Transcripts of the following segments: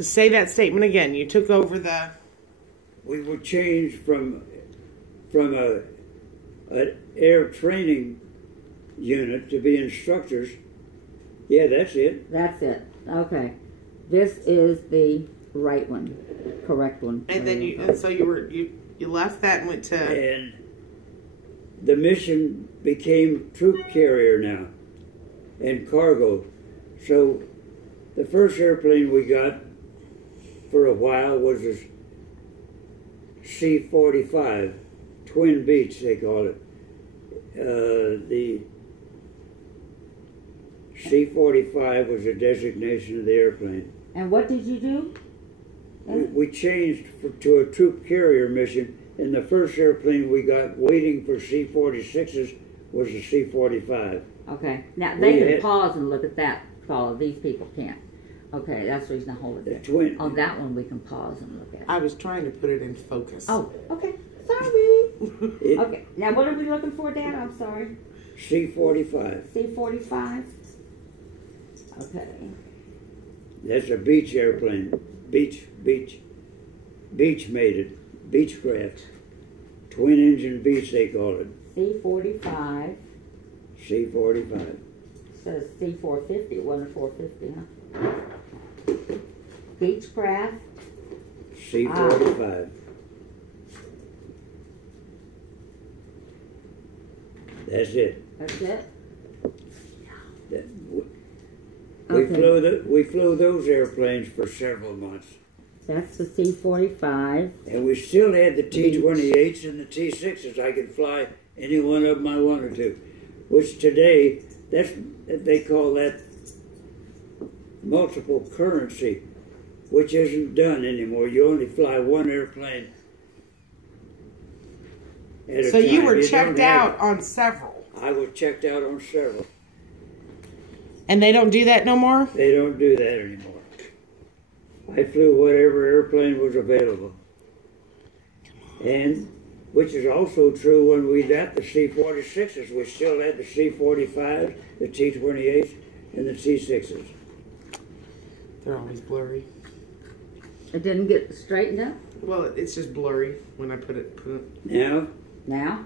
Say that statement again. You took over the... We were changed from an air training unit to be instructors. Yeah, that's it. That's it. Okay. This is the right one, correct one. And then you left that and went to... And the mission became troop carrier now and cargo. So the first airplane we got for a while was a C-45, Twin Beach they call it. The C-45 was a designation of the airplane. And what did you do? We changed to a troop carrier mission, and the first airplane we got waiting for C-46s was a C-45. Okay. Now, they can pause and look at that call. These people can't. Okay, that's the reason I hold it there. Twin. On that one, we can pause and look at it. I was trying to put it in focus. Oh, okay. Sorry. Okay. Now, what are we looking for, Dad? I'm sorry. C-45. C-45. Okay. That's a beach airplane. Beach made it. Beechcraft. Twin engine beach they call it. C-45. C-45. It says C-450. It wasn't a 450, huh? Beechcraft. C-45. That's it. That's it? We flew those airplanes for several months. That's the C-45. And we still had the T-28s and the T-6s. I could fly any one of them I wanted to. Which today, they call that multiple currency, which isn't done anymore. You only fly one airplane at a time. So you were checked out on several. I was checked out on several. And they don't do that no more? They don't do that anymore. I flew whatever airplane was available. And, which is also true when we got the C-46s. We still had the C-45s, the T-28s, and the T-6s. They're always blurry. It didn't get straightened up? Well, it's just blurry when I put it. Now? Now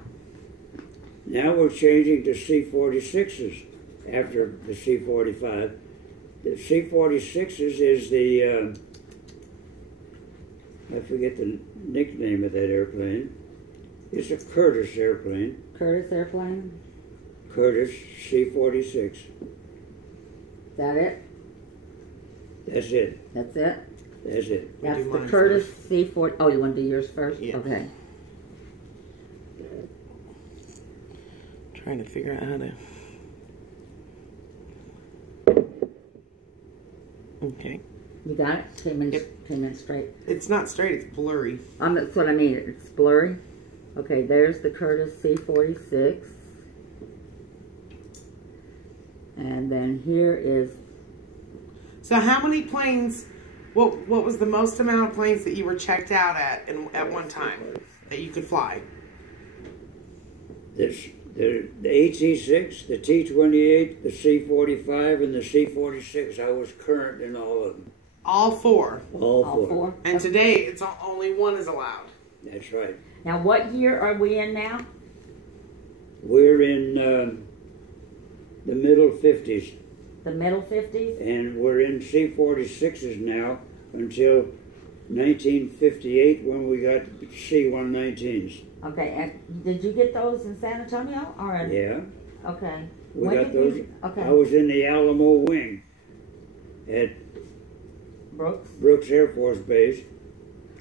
we're changing to C-46s after the C-45. The C-46s is the, I forget the nickname of that airplane. It's a Curtiss airplane. Curtiss airplane? Curtiss C-46. Is that it? That's it. That's it? That's it. That's the Curtiss C-40. Oh, you want to do yours first? Yeah. Okay. Trying to figure out how to... Okay. You got it? Came in straight. It's not straight, it's blurry. That's what I mean. It's blurry. Okay, there's the Curtiss C-46. And then here is... So how many planes, what was the most amount of planes that you were checked out at one time that you could fly? The AT-6, the T-28, the C-45, and the C-46. I was current in all of them. All four? All four. And today, it's only one is allowed. That's right. Now, what year are we in now? We're in the middle 50s. The middle 50s? And we're in C-46s now until 1958 when we got C-119s. Okay, and did you get those in San Antonio? Or in, Yeah. Okay. We got those. Okay. I was in the Alamo wing at Brooks Air Force Base.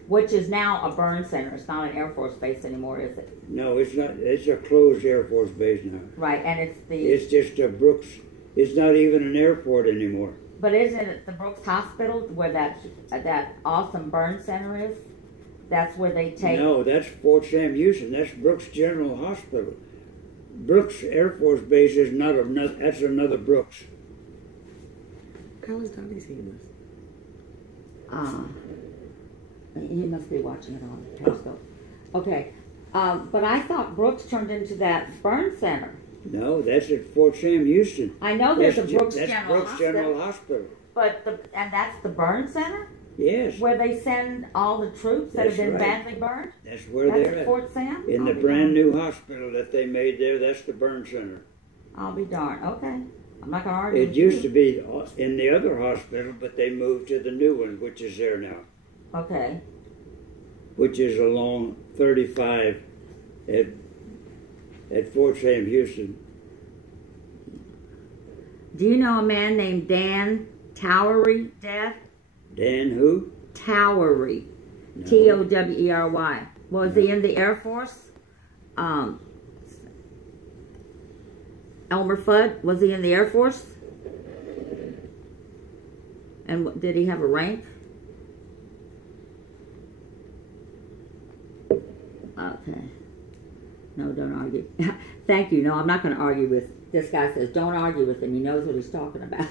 Which is now a burn center. It's not an Air Force base anymore, is it? No, it's not. It's a closed Air Force base now. Right, and it's the... It's just a Brooks. It's not even an airport anymore. But isn't it the Brooks Hospital where that awesome burn center is? That's where they take... No, that's Fort Sam Houston. That's Brooks General Hospital. Brooks Air Force Base is not that's another Brooks. How is Donnie seeing this? He must be watching it on the telescope. Okay, but I thought Brooks turned into that burn center. No, that's at Fort Sam Houston. I know there's a Brooks General Hospital. But and that's the burn center? Yes. Where they send all the troops that have been right. badly burned? That's where That's they're at at. Fort Sam? In the brand new hospital that they made there, that's the burn center. I'll be darned. Okay. I'm not going to argue It with used you. to be in the other hospital, but they moved to the new one, which is there now, Okay. which is along 35 at Fort Sam Houston. Do you know a man named Dan Towery, Dad? Dan who? Towery. No. Towery. Was he in the Air Force? Elmer Fudd, was he in the Air Force? And did he have a rank? Okay. No, don't argue. Thank you. No, I'm not going to argue with. This guy says, don't argue with him. He knows what he's talking about.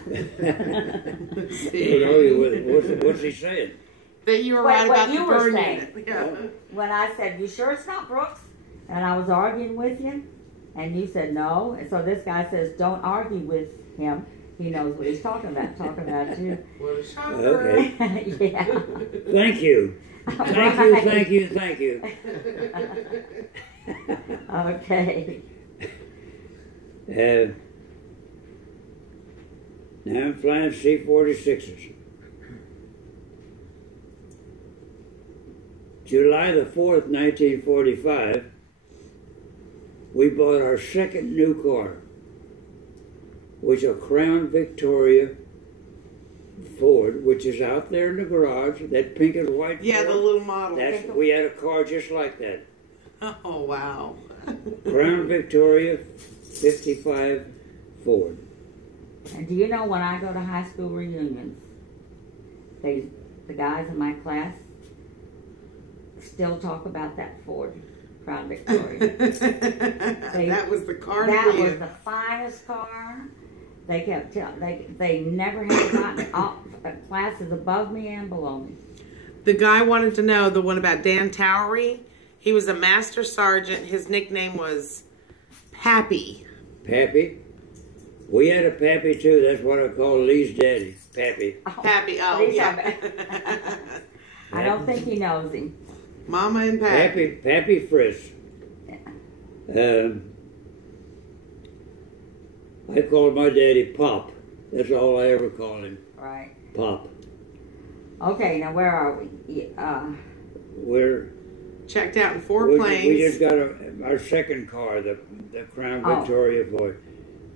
What's he saying? That you were right what about you the were burn saying. unit. Yeah. When I said, you sure it's not Brooks? And I was arguing with you, and you said no. And so this guy says, don't argue with him. He knows what he's talking about you. What a shocker. Okay. Yeah. Thank you. Thank you. Okay. Now I'm flying C-46s. July the 4th, 1945, we bought our second new car, which is a Crown Victoria Ford, which is out there in the garage, that pink and white Yeah, Ford. the little model. We had a car just like that. Oh, wow. Crown Victoria 55 Ford. And do you know when I go to high school reunions, the guys in my class still talk about that Ford Crown Victoria. That was the car to That be was in. the finest car. They kept telling, they never had gotten off classes above me and below me. The guy wanted to know the one about Dan Towery. He was a master sergeant. His nickname was Pappy. Pappy? We had a Pappy too. That's what I call Lee's daddy. Pappy. Pappy, oh Please, yeah. I don't think he knows him. Mama and Pappy. Pappy Frisk. I called my daddy Pop. That's all I ever called him. Right. Pop. Okay, now where are we? We're Checked out in 4 we planes. just got our second car, the Crown Oh. Victoria Ford.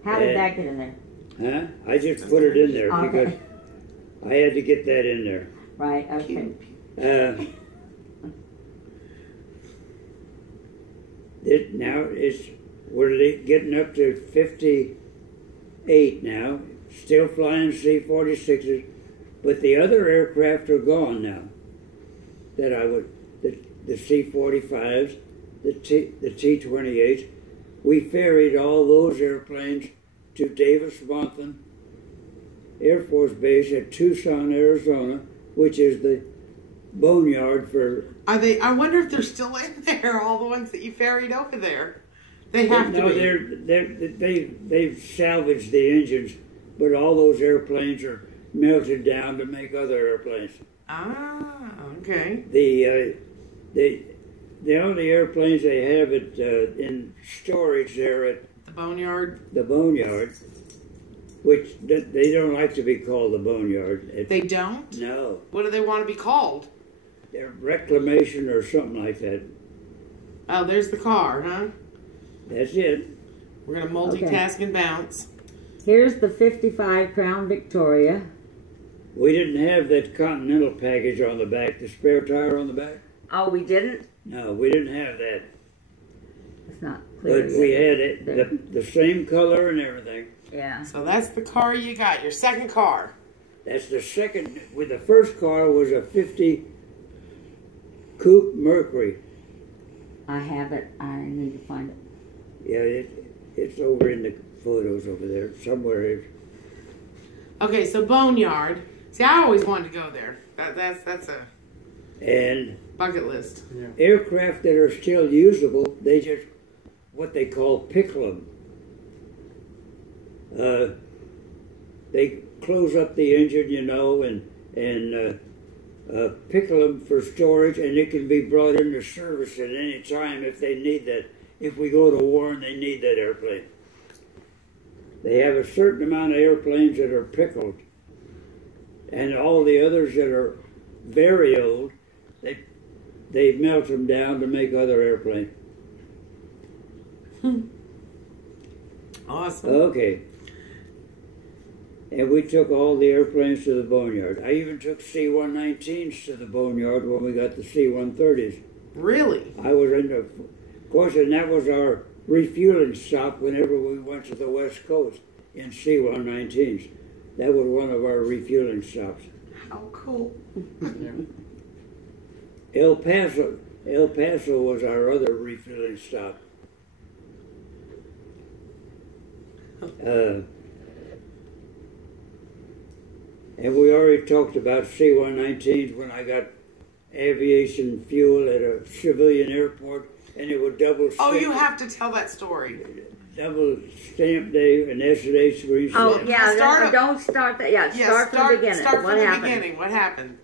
How did that get in there? Huh? I just put it in there Okay. because I had to get that in there. Right, okay. We're getting up to 58 now, still flying C-46s, but the other aircraft are gone now. The C-45s, the T-28s. We ferried all those airplanes to Davis-Monthan Air Force Base at Tucson, Arizona, which is the boneyard for. Are they? I wonder if they're still in there. All the ones that you ferried over there. They have to be. They've salvaged the engines, but all those airplanes are melted down to make other airplanes. Ah, okay. The only airplanes they have in storage there at The boneyard. the boneyard, which they don't like to be called the boneyard. They don't? No. What do they want to be called? They're reclamation or something like that. Oh, there's the car, huh? That's it. We're going to multitask and bounce. Here's the 55 Crown Victoria. We didn't have that Continental package on the back, the spare tire on the back. Oh, we didn't? No, we didn't have that. It's not clear. But yet. we had it, the same color and everything. Yeah. So that's the car you got, your second car. That's the second. With the first car was a 50 Coupe Mercury. I have it. I need to find it. Yeah, it's over in the photos over there somewhere. Okay, so boneyard. See, I always wanted to go there. That's a And bucket list. aircraft that are still usable, they just what they call pickle them. They close up the engine, and pickle them for storage, and it can be brought into service at any time if they need that. If we go to war and they need that airplane. They have a certain amount of airplanes that are pickled, and all the others that are very old, they melt them down to make other airplanes. Awesome. Okay. And we took all the airplanes to the boneyard. I even took C-119s to the boneyard when we got the C-130s. Really? I was in the, of course, and that was our refueling stop whenever we went to the West Coast in C-119s. That was one of our refueling stops. How cool. El Paso was our other refueling stop. And we already talked about C-119s when I got aviation fuel at a civilian airport, and it would double stamp. Oh, you have to tell that story. Double stamp day and S&H green stamp. Oh, yeah, don't start that. Yeah, start from the beginning. Start what from happened? the beginning. What happened?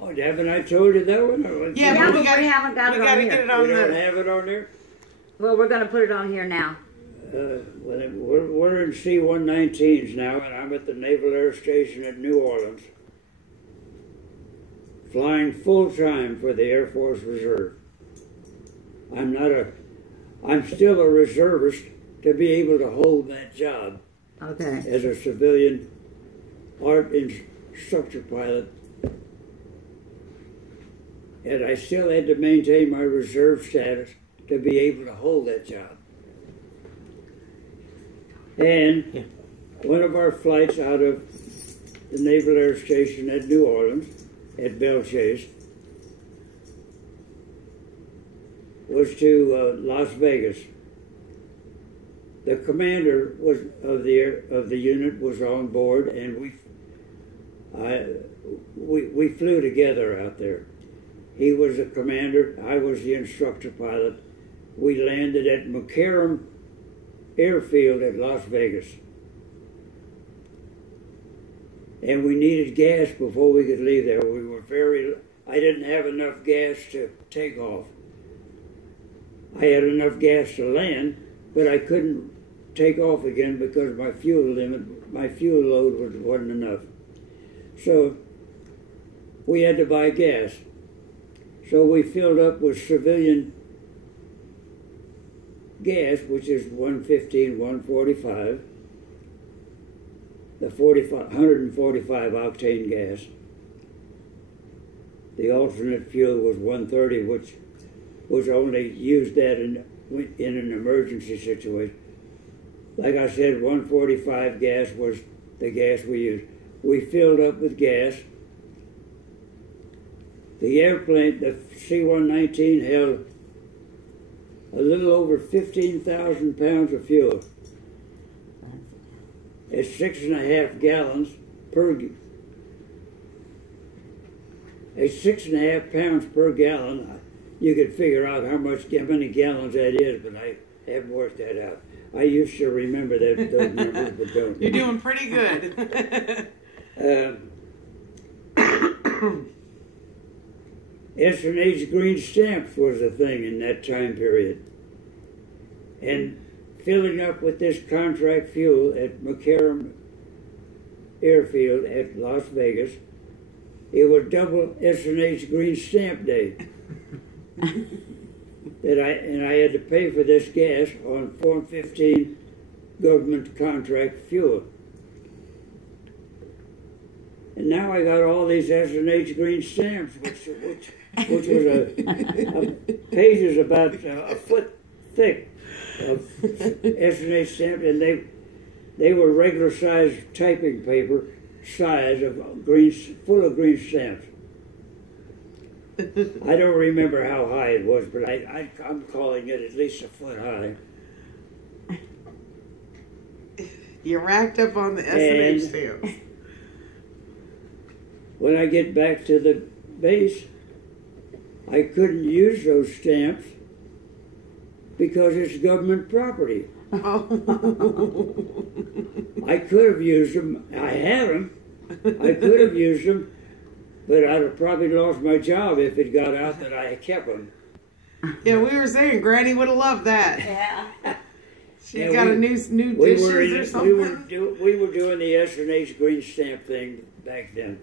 Oh, haven't I told you that one? Yeah, but we haven't got it on gotta here. get it on We don't the... have it on there? Well, we're going to put it on here now. Well, we're in C-119s now, and I'm at the Naval Air Station at New Orleans, flying full-time for the Air Force Reserve. I'm still a reservist to be able to hold that job Okay. as a civilian art instructor pilot. And I still had to maintain my reserve status to be able to hold that job. And one of our flights out of the Naval Air Station at New Orleans, at Belle Chase, was to Las Vegas. The commander of the unit was on board, and we flew together out there. He was the commander, I was the instructor pilot. We landed at McCarran Airfield at Las Vegas. And we needed gas before we could leave there. I didn't have enough gas to take off. I had enough gas to land, but I couldn't take off again because my fuel load wasn't enough. So we had to buy gas. So we filled up with civilian gas, which is 115, 145, the 145 octane gas. The alternate fuel was 130, which was only used that in an emergency situation. Like I said, 145 gas was the gas we used. We filled up with gas. The airplane, the C-119, held a little over 15,000 pounds of fuel. It's 6.5 gallons per. It's 6.5 pounds per gallon. You could figure out how many gallons that is, but I haven't worked that out. I used to remember those numbers, but don't. You're doing pretty good. S&H green stamps was a thing in that time period. And filling up with this contract fuel at McCarran Airfield at Las Vegas, it was double S&H green stamp day. And I had to pay for this gas on Form 15 government contract fuel. And now I got all these S&H green stamps, which was a pages about a foot thick of S&H stamps, and they were regular size typing paper size of full of green stamps. I don't remember how high it was, but I'm calling it at least a foot high. You racked up on the S&H stamps. When I get back to the base, I couldn't use those stamps because it's government property. Oh. I could have used them. I had them. I could have used them but I'd have probably lost my job if it got out that I kept them. Yeah, we were saying Granny would have loved that. Yeah. She got a new dishes or something. We were doing the S&H green stamp thing back then.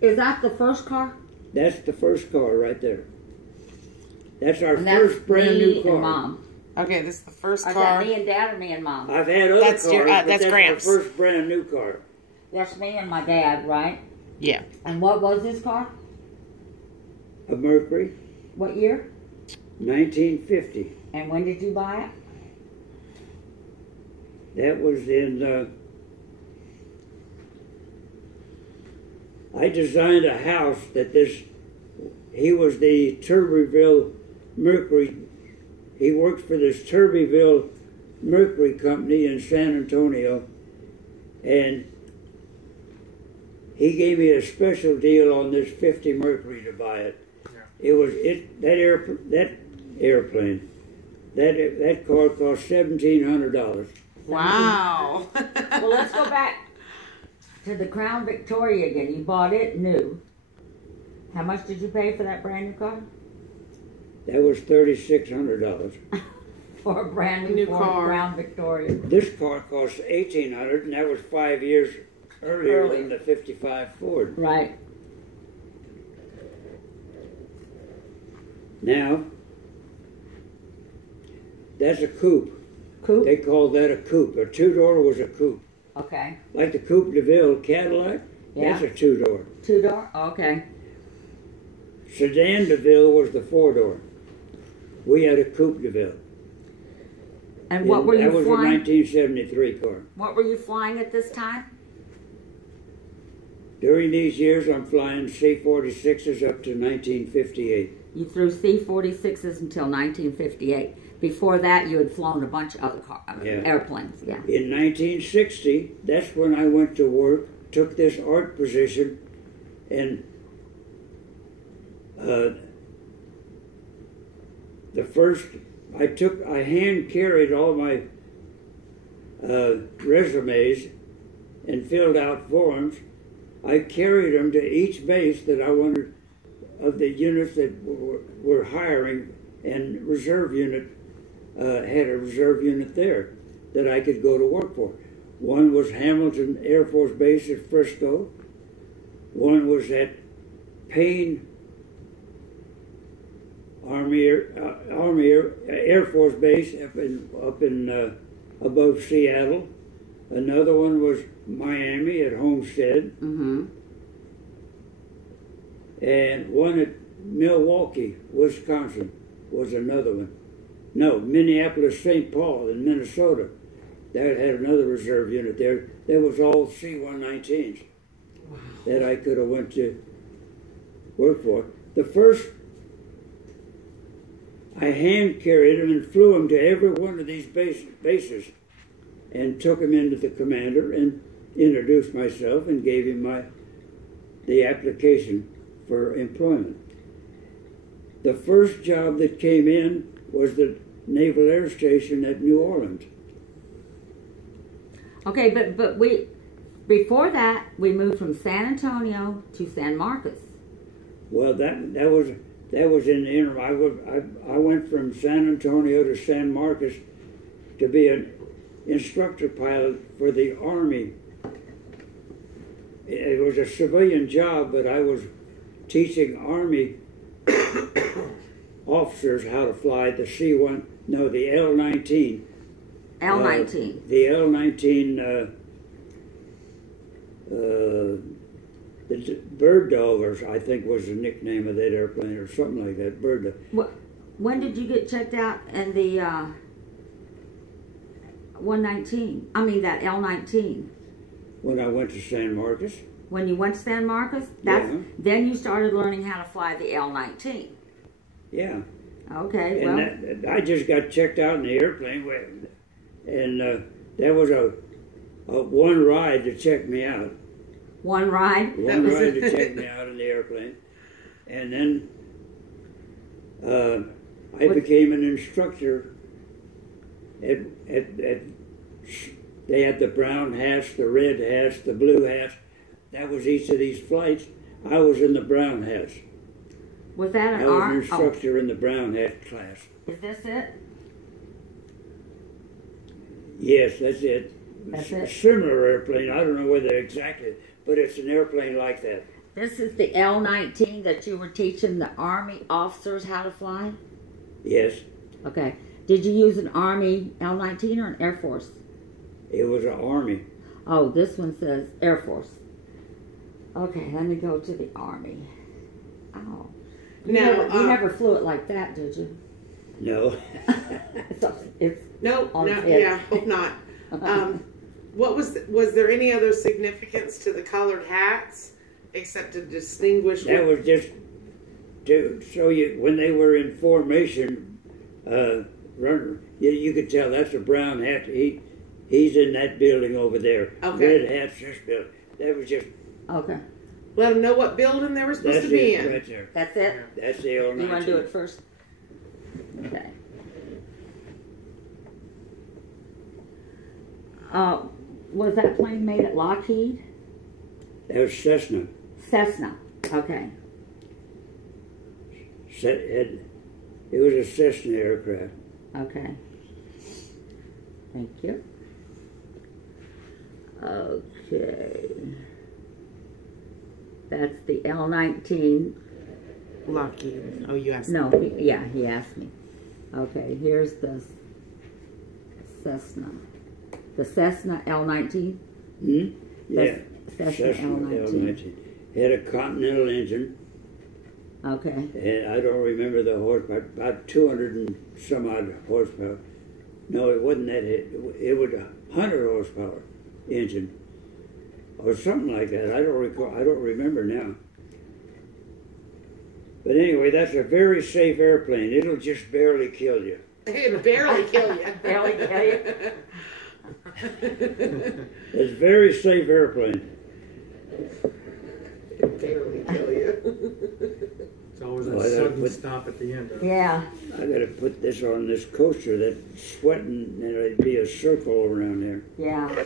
Is that the first car? That's the first car right there. That's our And first that's brand new me car. and Mom. Okay, this is the first Is car. that me and Dad or me and Mom? I've had other That's cars, your- but that's that's Gramps. our first brand new car. That's me and my dad, right? Yeah. And what was this car? A Mercury, What year? 1950. And when did you buy it? That was in, I designed a house that he was the Tuberville Mercury, he worked for this Tuberville Mercury company in San Antonio, and he gave me a special deal on this 50 Mercury to buy it. Yeah. That car cost $1,700. Wow. Well, let's go back to the Crown Victoria again. You bought it new. How much did you pay for that brand new car? That was $3,600. For a brand new Ford car. Crown Victoria. This car cost $1,800, and that was 5 years earlier than the 55 Ford. Right. Now, that's a coupe. Coupe? They call that a coupe. A two-door was a coupe. Okay. Like the Coupe de Ville Cadillac, Yeah. that's a two-door. Two-door? Okay. Sedan de Ville was the four-door. We had a Coupe de Ville. And what were you That was a flying? 1973 car. What were you flying at this time? During these years, I'm flying C-46s up to 1958. You flew C-46s until 1958. Before that, you had flown a bunch of other airplanes. Yeah. In 1960, that's when I went to work, took this art position, and I hand carried all my resumes and filled out forms. I carried them to each base that I wanted of the units that were hiring, and reserve unit had a reserve unit there that I could go to work for. One was Hamilton Air Force Base at Frisco. One was at Payne Army Air Force Base up in above Seattle. Another one was Miami at Homestead. Mm-hmm. And one at Milwaukee, Wisconsin was another one. No, Minneapolis, St. Paul in Minnesota. That had another reserve unit there. That was all C-119s that I could have went to work for. The first, I hand carried them and flew them to every one of these bases and took them into the commander and introduced myself and gave him the application for employment. The first job that came in was the Naval Air Station at New Orleans. Okay, but before that, we moved from San Antonio to San Marcos. Well, that was in the interim. I went from San Antonio to San Marcos to be an instructor pilot for the Army. It was a civilian job, but I was teaching Army officers how to fly the the L-19. L-19. The L-19, the Bird Dog, or I think was the nickname of that airplane, or something like that, Bird Dog. When did you get checked out in the 119? I mean, that L-19. When I went to San Marcos. When you went to San Marcos? Then you started learning how to fly the L-19. Yeah. Okay, and I just got checked out in the airplane, and that was a one ride to check me out. One ride? One ride to check me out in the airplane. And then I became an instructor they had the brown hats, the red hats, the blue hats. That was each of these flights. I was in the brown hats. Was that an I was an arm? instructor in the brown hat class. Is this it? Yes, that's it. That's it? Similar airplane. I don't know whether exactly, but it's an airplane like that. This is the L-19 that you were teaching the Army officers how to fly? Yes. Okay. Did you use an Army L-19 or an Air Force? It was an Army. Oh, this one says Air Force. Okay, let me go to the Army. Oh. You never flew it like that, did you? No. It's No, on no, it. yeah, hope not. What was there any other significance to the colored hats except to distinguish? That was just to show you when they were in formation. You could tell that's a brown hat. He's in that building over there. Okay. Red hat's this building. That was just. Okay. Let them know what building they were supposed That's to be it in. right there. That's it? That's the L-19. You want to do it first? Okay. Was that plane made at Lockheed? That was Cessna. Cessna. Okay. It was a Cessna aircraft. Okay. Thank you. Okay. That's the L-19. Lockheed. Oh, you asked No, me. yeah, he asked me. Okay, here's the Cessna. The Cessna L-19? Hmm? Yeah. Cessna L-19. Had a Continental engine. Okay. And I don't remember the horsepower, about 200 and some odd horsepower. No, it wasn't that. It was a 100 horsepower engine. Or something like that. I don't recall. I don't remember now. But anyway, that's a very safe airplane. It'll just barely kill you. It'll barely kill you. Barely kill you. It's a very safe airplane. It'll barely kill you. It's always a Oh, I gotta sudden put- stop at the end of it. Yeah. I got to put this on this coaster that's sweating, and it'd be a circle around there. Yeah.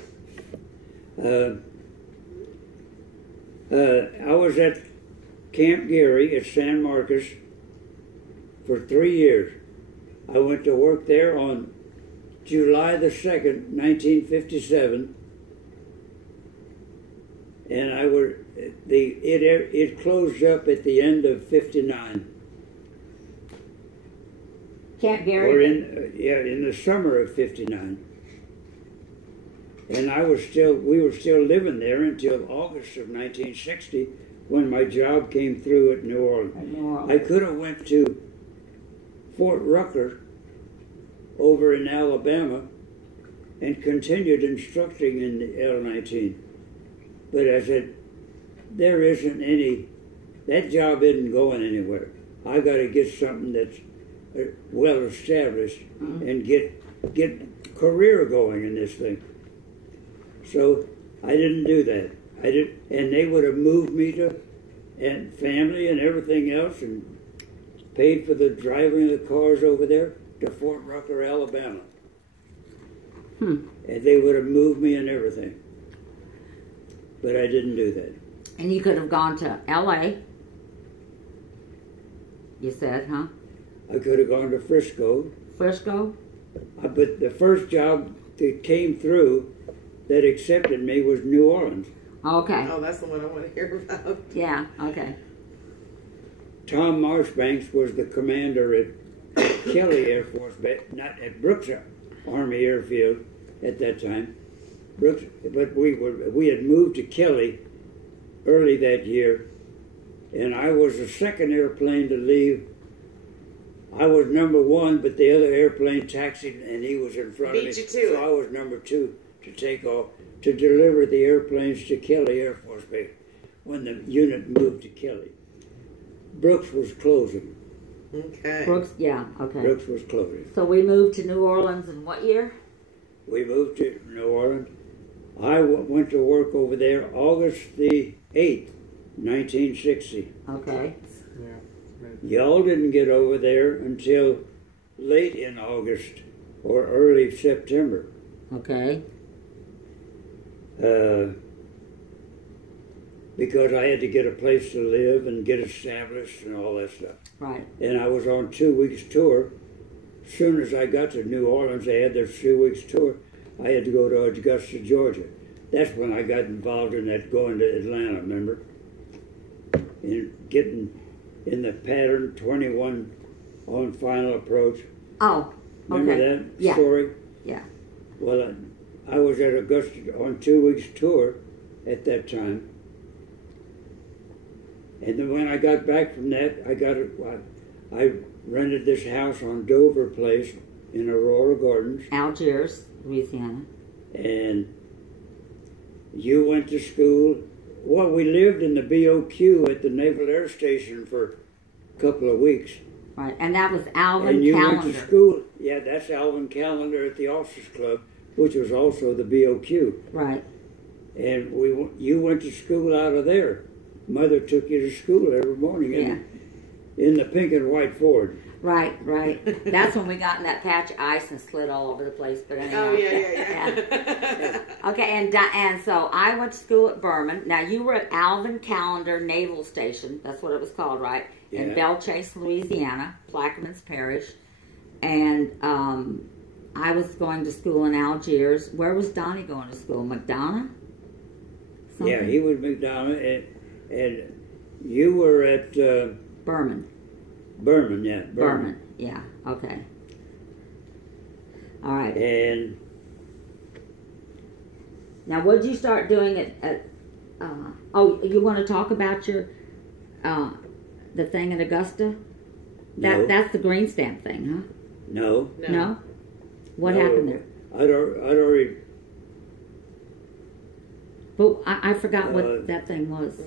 I was at Camp Gary at San Marcos for 3 years. I went to work there on July the 2nd, 1957, and it closed up at the end of 59. Camp Gary. Or in the summer of 59. And we were still living there until August of 1960 when my job came through at New Orleans. I could have went to Fort Rucker over in Alabama and continued instructing in the L-19. But I said, there isn't that job isn't going anywhere. I got to get something that's well established and get career going in this thing. So I didn't do that. And they would have moved me and family and everything else and paid for the driving of the cars over there to Fort Rucker, Alabama. And they would have moved me and everything. But I didn't do that. And you could have gone to L.A. You said, huh? I could have gone to Frisco. Frisco? But the first job that came through that accepted me was New Orleans. Okay. Oh, that's the one I want to hear about. Yeah, okay. Tom Marshbanks was the commander at Kelly Air Force Base, not at Brooks Army Airfield at that time. Brooks, but we had moved to Kelly early that year, and I was the second airplane to leave. I was number one, but the other airplane taxied, and he was in front of me. Beat you to it. So I was number two to take off to deliver the airplanes to Kelly Air Force Base when the unit moved to Kelly. Brooks was closing. Okay. Brooks, yeah, okay. Brooks was closing. So we moved to New Orleans in what year? We moved to New Orleans. I went to work over there August the 8th, 1960. Okay. Yeah. Y'all didn't get over there until late in August or early September. Okay. because I had to get a place to live and get established and all that stuff. Right. And I was on 2 weeks tour. As soon as I got to New Orleans, they had their 2 weeks tour. I had to go to Augusta, Georgia. That's when I got involved in that going to Atlanta, remember? In getting in the pattern 21 on final approach. Oh, okay. Remember that story? Yeah. Well, I was at Augusta on 2 weeks tour at that time. And then when I got back from that, I rented this house on Dover Place in Aurora Gardens. Algiers, Louisiana. And you went to school. Well, we lived in the BOQ at the Naval Air Station for a couple of weeks. Right, and that was Alvin And you Callender. went to school. Yeah, that's Alvin Callender at the Officers Club, which was also the BOQ. Right. And you went to school out of there. Mother took you to school every morning in the pink and white Ford. Right, right. That's when we got in that patch of ice and slid all over the place. But anyway. Oh, yeah. Okay, and so I went to school at Berman. Now, you were at Alvin Callender Naval Station. That's what it was called, right? Yeah. In Belle Chase, Louisiana, Plaquemines Parish. And I was going to school in Algiers. Where was Donnie going to school? McDonough? Something? Yeah, he was McDonough. And you were at... Berman. Berman, yeah. Berman, yeah, okay. All right. And now, what did you start doing at oh, you want to talk about your, the thing at Augusta? No. That's the green stamp thing, huh? No. No? What No, happened there? I'd already... But I forgot what that thing was.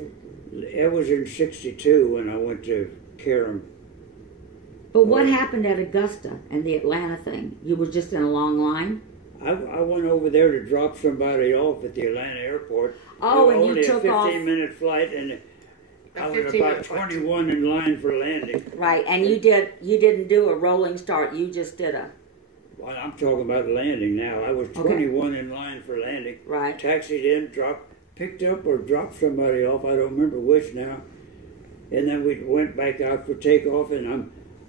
It was in 62 when I went to Carum. But what happened at Augusta and the Atlanta thing? You were just in a long line? I went over there to drop somebody off at the Atlanta airport. Oh, It was and you only took a off. 15-minute flight, and I was 15-minute about flight. 21 in line for landing. Right, and you didn't do a rolling start. You just did a... Well, I'm talking about landing now. I was 21 in line for landing. Right. Taxied in, picked up or dropped somebody off. I don't remember which now. And then we went back out for takeoff, and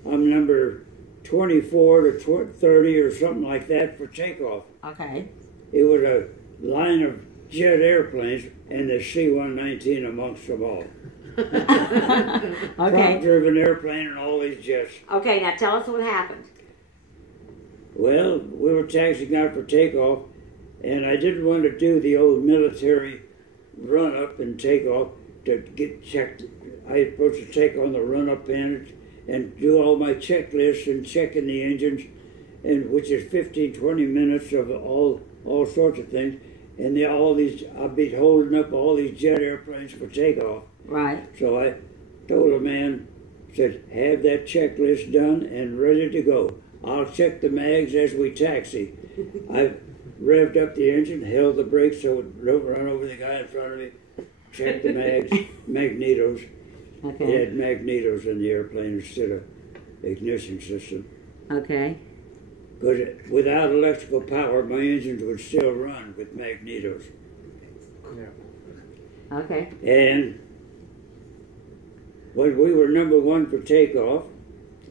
I'm number 24 to 30 or something like that for takeoff. Okay. It was a line of jet airplanes and the C-119 amongst them all. Okay. Prop-driven airplane and all these jets. Okay, now tell us what happened. Well, we were taxiing out for takeoff, and I didn't want to do the old military run-up and takeoff to get checked. I was supposed to take on the run-up end and do all my checklists and checking the engines, and which is 15, 20 minutes of all sorts of things. And I'll be holding up all these jet airplanes for takeoff. Right. So I told a man, said, have that checklist done and ready to go. I'll check the mags as we taxi. I revved up the engine, held the brakes so it wouldn't run over the guy in front of me, checked the mags, magnetos. Okay. It had magnetos in the airplane instead of ignition system. Okay. Because without electrical power, my engines would still run with magnetos. Yeah. Okay. And when we were number one for takeoff,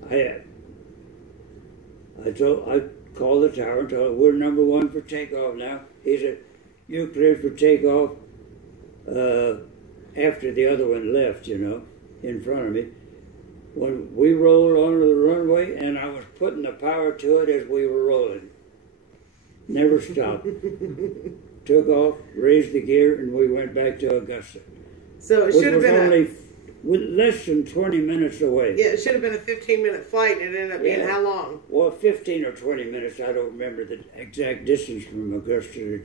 I called the tower and told him, we're number one for takeoff now. He said, you cleared for takeoff after the other one left, in front of me. When we rolled onto the runway, and I was putting the power to it as we were rolling. Never stopped. Took off, raised the gear, and we went back to Augusta. So it should have been only less than 20 minutes away. Yeah, it should have been a 15-minute flight, and it ended up being how long? Well, 15 or 20 minutes. I don't remember the exact distance from Augusta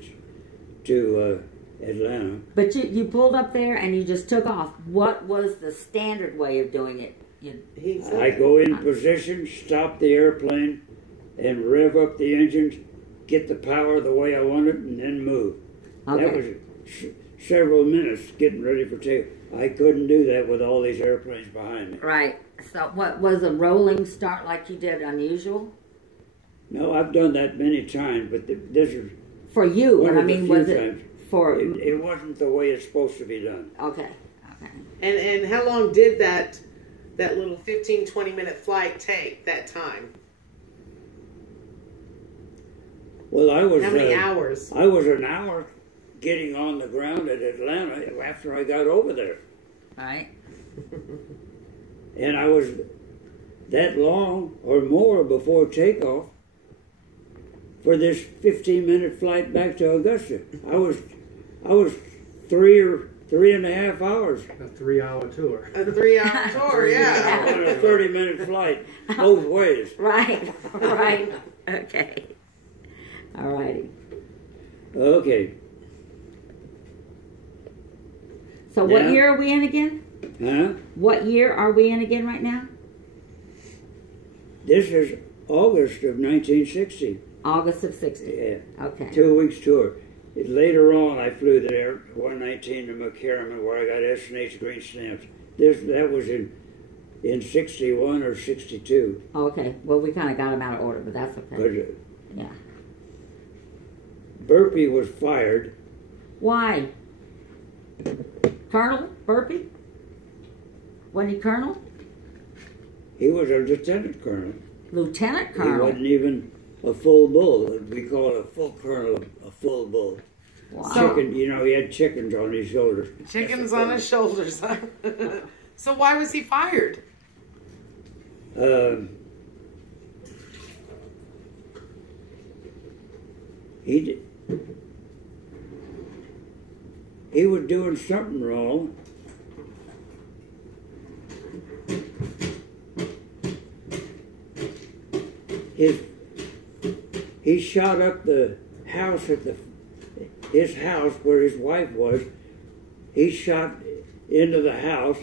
to Atlanta. But you pulled up there and you just took off. What was the standard way of doing it? I go in position, stop the airplane, and rev up the engines, get the power the way I want it, and then move. Okay. That was several minutes getting ready for takeoff. I couldn't do that with all these airplanes behind me. Right. So what was a rolling start like you did unusual? No, I've done that many times, but this is for you. one And I of the mean, few was it times. For It wasn't the way it's supposed to be done. okay. And how long did that little 15, 20-minute flight take that time? Well, I was How many hours? I was an hour getting on the ground at Atlanta after I got over there. Right. And I was that long or more before takeoff for this 15-minute flight back to Augusta. I was 3.5 hours. A 3-hour tour. A 3-hour tour, yeah. On a 30-minute flight, both ways. Right. Right. Okay. All righty. Okay. So what Yeah. year are we in again? Huh? What year are we in again right now? This is August of 1960. August of 60. Yeah. Okay. 2 weeks tour. Later on, I flew the Air 119 to McCarran, where I got S&H green stamps. That was in 61 or 62. Okay. Well, we kind of got them out of order, but that's okay. But Yeah. Burpee was fired. Why? Colonel Burpee? Wasn't he colonel? He was a lieutenant colonel. Lieutenant He colonel. wasn't even a full bull. We call a full colonel a full bull. Wow. Chicken, he had chickens on his shoulders. Chickens on his shoulders. So why was he fired? He was doing something wrong. He shot up the house his house where his wife was. He shot into the house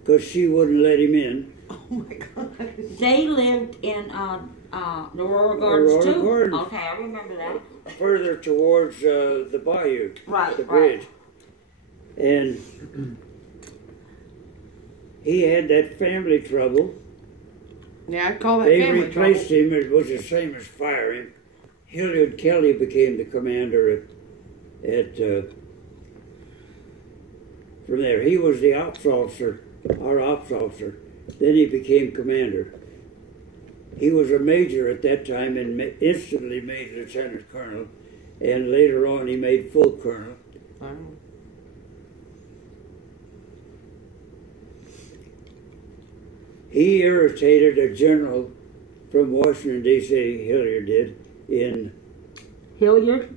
because she wouldn't let him in. Oh my God. They lived in the Aurora Gardens Aurora too? Gardens. Okay, I remember that. Further towards the bayou, Right, the right. bridge. And he had that family trouble. Yeah, I'd call that They family replaced trouble. him. It was the same as firing. Hilliard Kelly became the commander from there. He was the ops officer, our ops officer. Then he became commander. He was a major at that time and instantly made lieutenant colonel. And later on he made full colonel. Oh. He irritated a general from Washington, D.C., Hilliard did, Hilliard?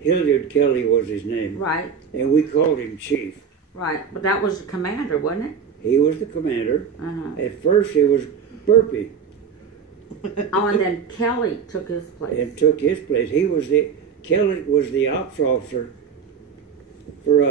Hilliard Kelly was his name. Right, And we called him chief. right. But that was the commander, wasn't it? He was the commander. Uh-huh. At first it was Burpee Oh, and then Kelly took his place. and took his place. Kelly was the ops officer for us.